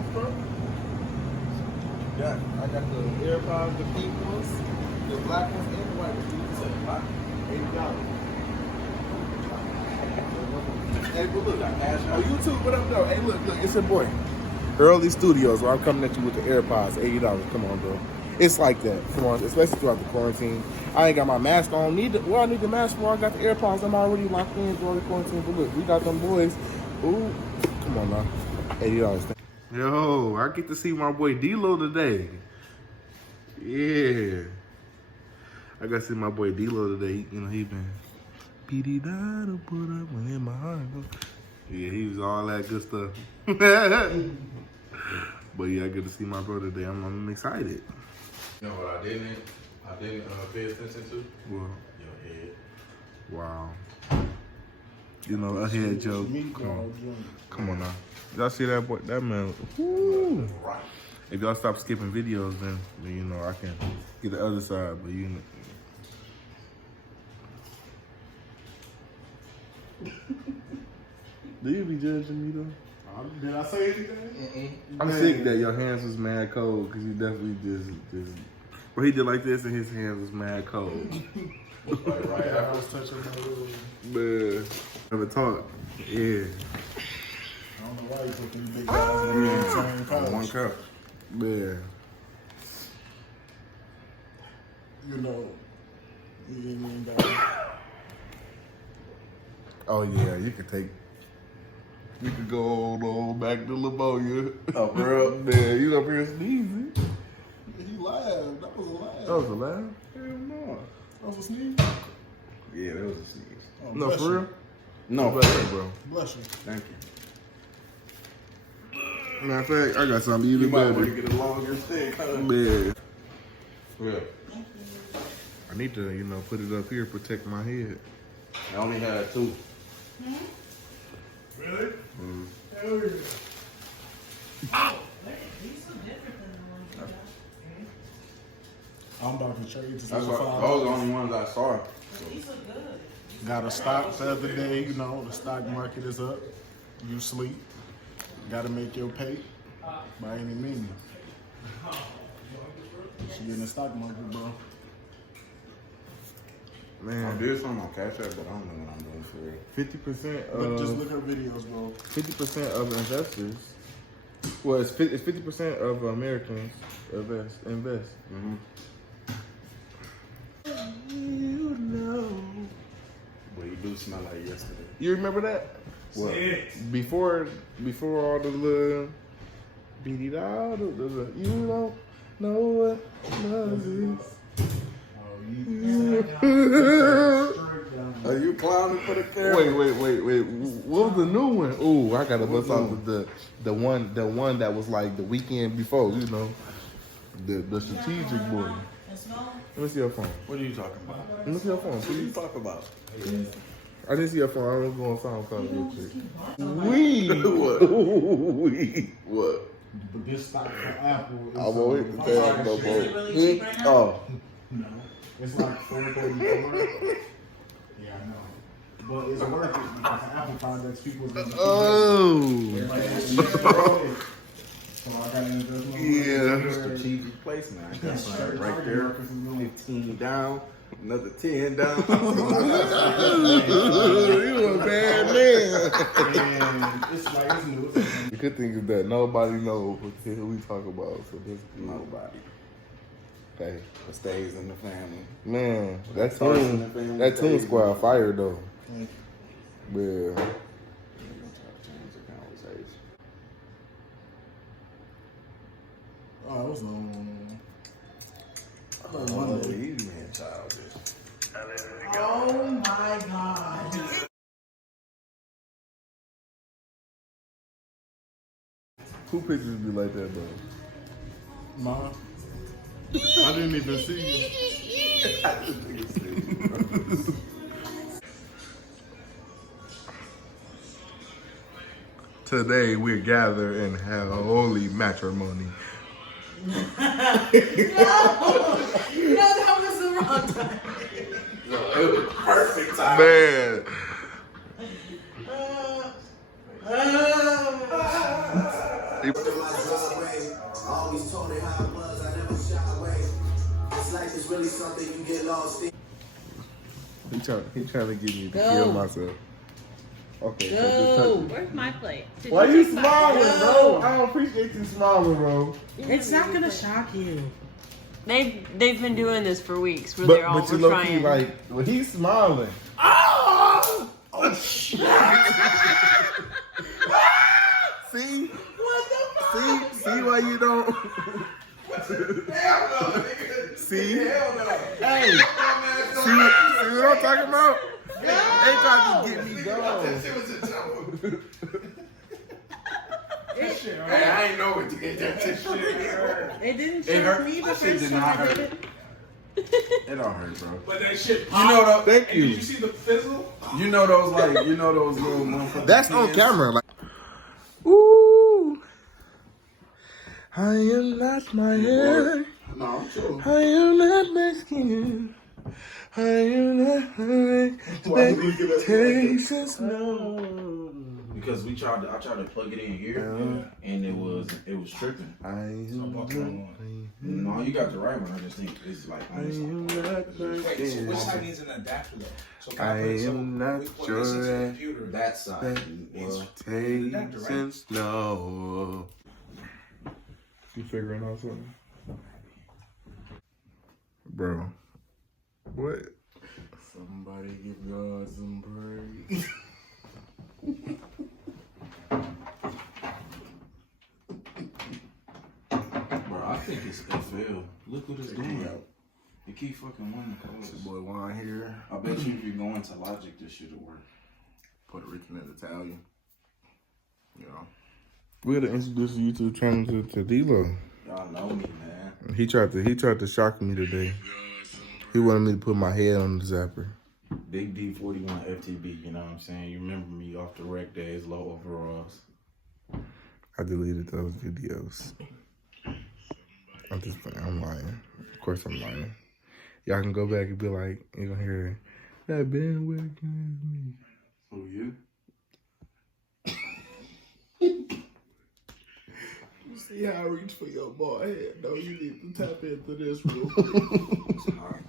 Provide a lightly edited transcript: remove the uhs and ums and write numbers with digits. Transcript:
AirPods, bro. Yeah, I got the AirPods, the pink ones, the black ones, and the white ones. You said $80. Hey, but look, on YouTube, what up, though? Hey, look, it's your boy. Early Studios, where I'm coming at you with the AirPods, $80. Come on, bro. It's like that. Come on, especially throughout the quarantine. I ain't got my mask on. I need the mask for. I got the AirPods. I'm already locked in throughout the quarantine. But look, we got them boys. Ooh, come on now. $80. Yo, I get to see my boy D-Lo today. Yeah. I got to see my boy D-Lo today. You know, he been P-D-da to put up one in my heart. Yeah, he was all that good stuff. But yeah, I get to see my brother today. I'm excited. You know what I didn't pay attention to? What? Your head. Wow. You know, a head joke. Come on now. Y'all see that boy? That man. Woo. Right. If y'all stop skipping videos, then you know I can get the other side. But you know. Do you be judging me though? Did I say anything? I'm sick that your hands was mad cold because you definitely just. Well, he did like this and his hands was mad cold. Right. I was touching my little. Man, never talk. Yeah. I don't know why you put these big guys on the same couch. One cup. Yeah. You know, you ain't got. Oh yeah, you could take. You could go on back to Livonia. Oh, bro. Man, you up here sneezing. He laughed. That was a laugh. That was a laugh? Hell no. That was a sneeze. Yeah, that was a sneeze. Oh, No, bless for you. real? No, Bless you, bro. Bless you. Thank you. Matter of fact, I got something You even might better. want to get a longer stick, huh? Man, Yeah. I need to, you know, put it up here, protect my head. I only had 2. Really? Mm. Hell yeah. These are different than the ones you got. I'm about to trade to That's what, those are the only ones I saw. These are good. Got a stock the other day, you know, the stock market is up. You sleep. Gotta make your pay by any means. Should be in the stock market, bro. I Man, did something on Cash App, but I don't know what I'm doing for real. 50% Just of look at videos, bro. 50% of investors. Well, it's 50% of Americans invest. Mm-hmm. You know. But you do smell like yesterday. You remember that? What? Before all the little beady da, you don't know what love is. Are you clowning for the camera? Wait. What was the new one? Ooh, I gotta bust off with the one that was like the weekend before, you know. The strategic boy. Let me see your phone. What are you talking about? Let me see your phone, What are you please. talking about? I didn't see your phone. I was going to SoundCloud real quick. What? What? But this stock for Apple is I won't hit the tab no Is it more. really cheap right now? Oh, no. It's like $4.34. Yeah, I know. But it's worth it because Apple products people are gonna oh, So I got an investment. yeah. Strategic placement. I got something right there. 15 down, another 10 down. You a bad man. And it's like it's new. The good thing is that nobody knows what the hell we talk about. So this Nobody. okay. It stays in the family. Man, that Person in the tune family stays. squad fire though. Thank Yeah. We're gonna try to change the conversation. Oh, it was long. Oh, you man childish. Oh my God. Who pictures be like that though? Mom, I didn't even see you. Today we're gathered in holy matrimony. No, that was the wrong time. It was perfect time. Man, Always told it how it was, I never shy away. This life is really something you get lost in. He trying to get me to Go. kill myself. Okay. Go. Where's my plate? Did Why you take my smiling, plate? bro? I don't appreciate you smiling, bro. It's not gonna shock you. They've been doing this for weeks. Where they're all But you low key trying. like, well, he's smiling. Oh shit! See? What the fuck? See why you don't? Hell no, nigga. See? Hell no. Hey, see what I'm talking about? They trying to get me That going. shit was a joke. Shit, all Hey, right. I ain't know it did that shit. It didn't It shock hurt. me the That shit first did time not I did hurt. it. It don't hurt, bro. But that shit You popped. know though. Thank And did you. you see the fizzle? You know those little motherfuckers. That's on camera. Like, ooh, I am not my hair. No, I'm sure. I am not my skin. I am not my expectations. No. Because I tried to plug it in here, and it was tripping. I am not. No, you got the right one. I just think it's like. I am not my Wait, so which side skin. needs an adapter though? So I am not when this into the your computer, That side. Well, expectations. No. You figuring out something, bro? What? somebody give God some praise. Bro, I think it's FL. Look what it's doing. It keep fucking wanting to close. Boy, Juan here. I bet you if you go into Logic, this shit'll work. Puerto Rican and Italian. You know. We gotta introduce you to the channel to D-Lo. Y'all know me, man. He tried to shock me today. He wanted me to put my head on the zapper. Big D41 FTB, you know what I'm saying? You remember me off the rec days, low overalls. I deleted those videos. I'm just playing. I'm lying. Of course I'm lying. Y'all can go back and be like, you're gonna hear that bandwagon is me. Who, you? You see how I reach for your bald head? No, you need to tap into this real quick. Hot.